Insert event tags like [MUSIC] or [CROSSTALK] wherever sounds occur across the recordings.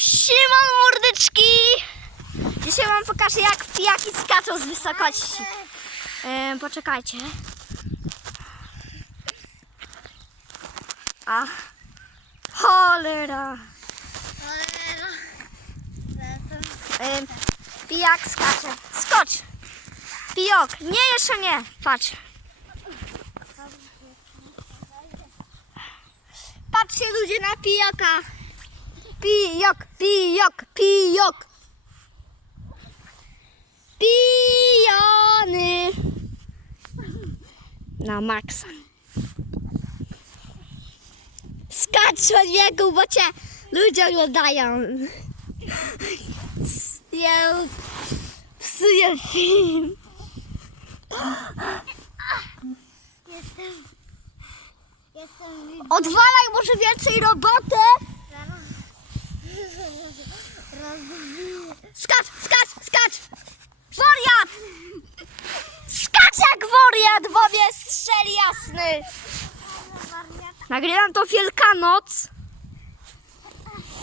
Siemon mordyczki! Dzisiaj wam pokażę jak pijaki skaczą z wysokości. E, poczekajcie. A. Cholera. E, pijak skacze. Skocz! Pijok. Nie, jeszcze nie. Patrz. Patrzcie ludzie na pijaka. Pijok, pijok, pijok. Pijony. Na maksa. Skacz od wieku, bo cię ludzie oglądają. Jezus. Psuję film. Jestem. Jestem. Odwalaj może więcej roboty. Skacz, skacz, skacz! Wariat! Skacz jak wariat, bo mnie strzeli jasny! Nagrywam to Wielkanoc.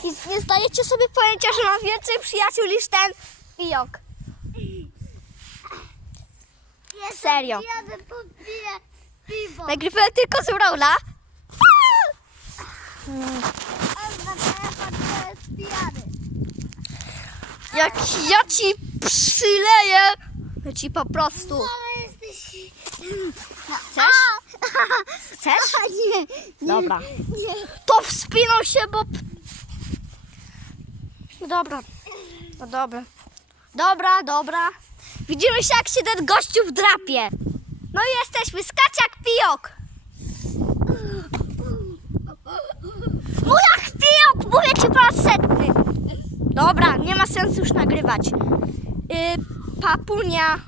I nie zdajecie sobie pojęcia, że mam więcej przyjaciół niż ten pijok. Serio. Jadę popiję piwo. Nagrywałem tylko z Rola. A na telefon to jest pijany. Jak ja ci przyleję, ja ci po prostu... Chcesz? Chcesz? [LAUGHS] Nie. nie Dobra. To wspinał się, bo... No dobra. No dobra. Dobra, dobra. Widzimy się, jak się ten gościu wdrapie. No i jesteśmy. Skacz jak pijok. Jak pijok, mówię ci po raz setny. Dobra, nie ma sensu już nagrywać. Yy, papunia